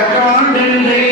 Come on,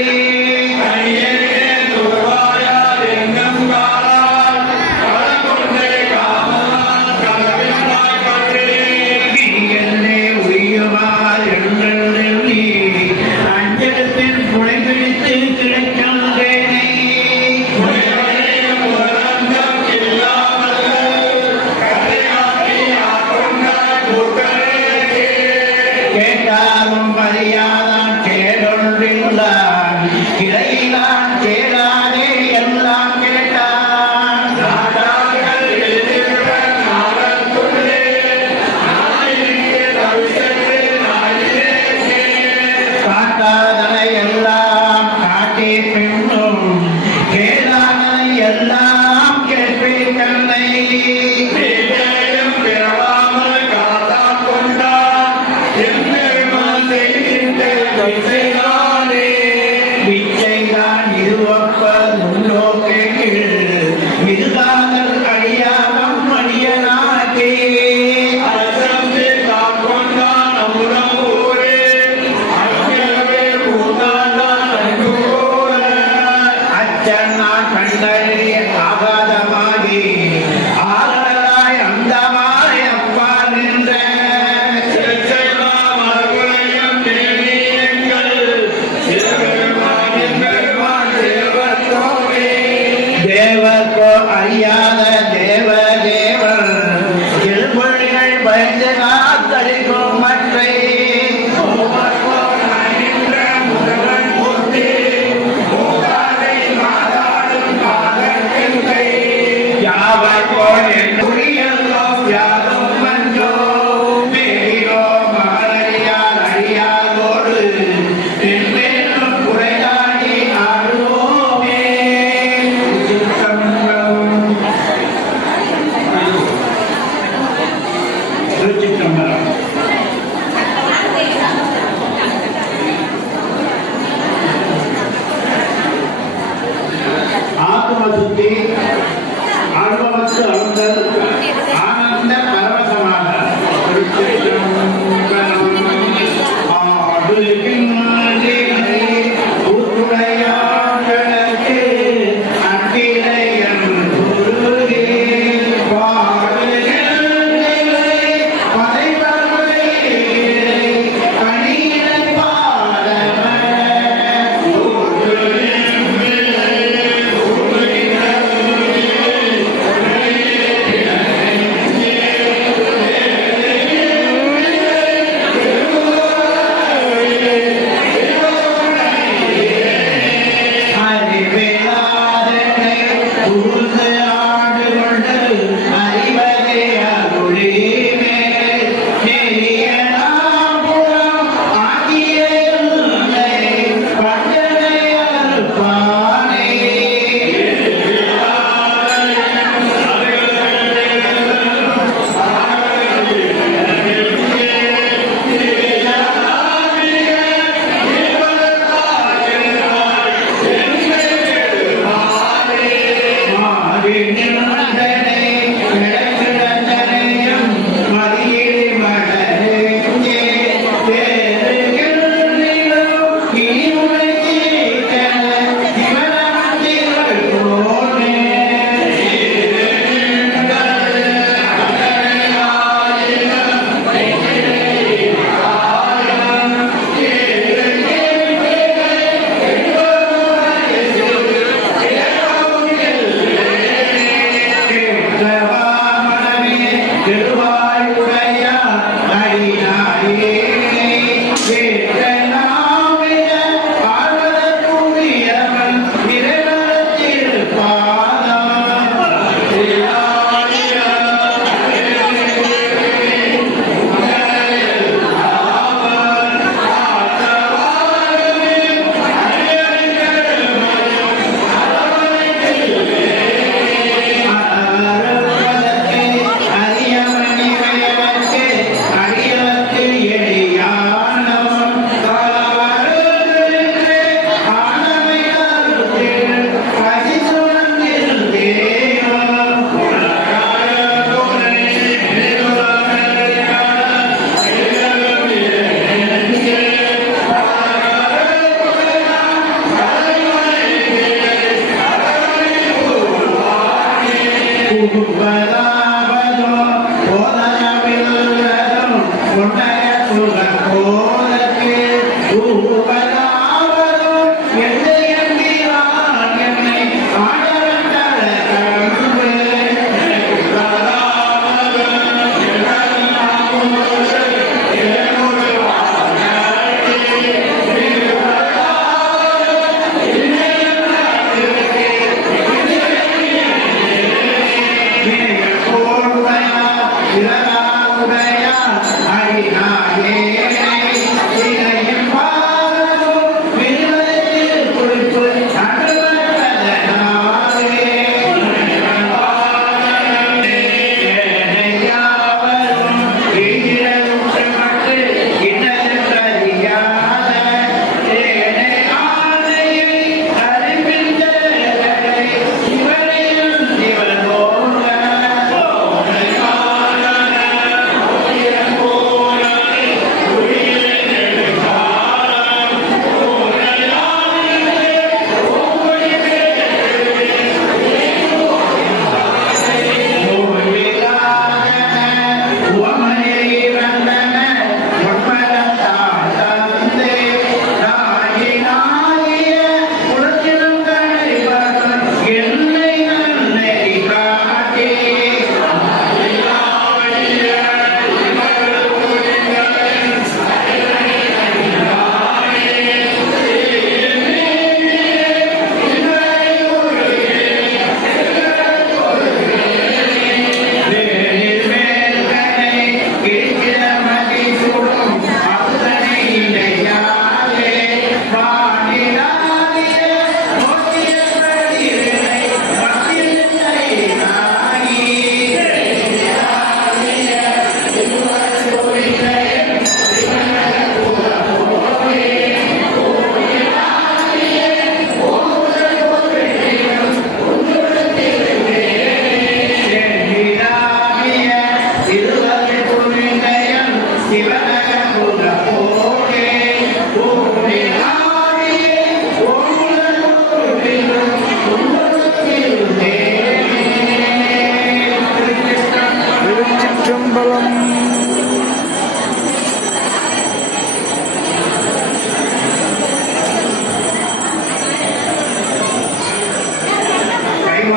Billy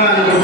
Juan.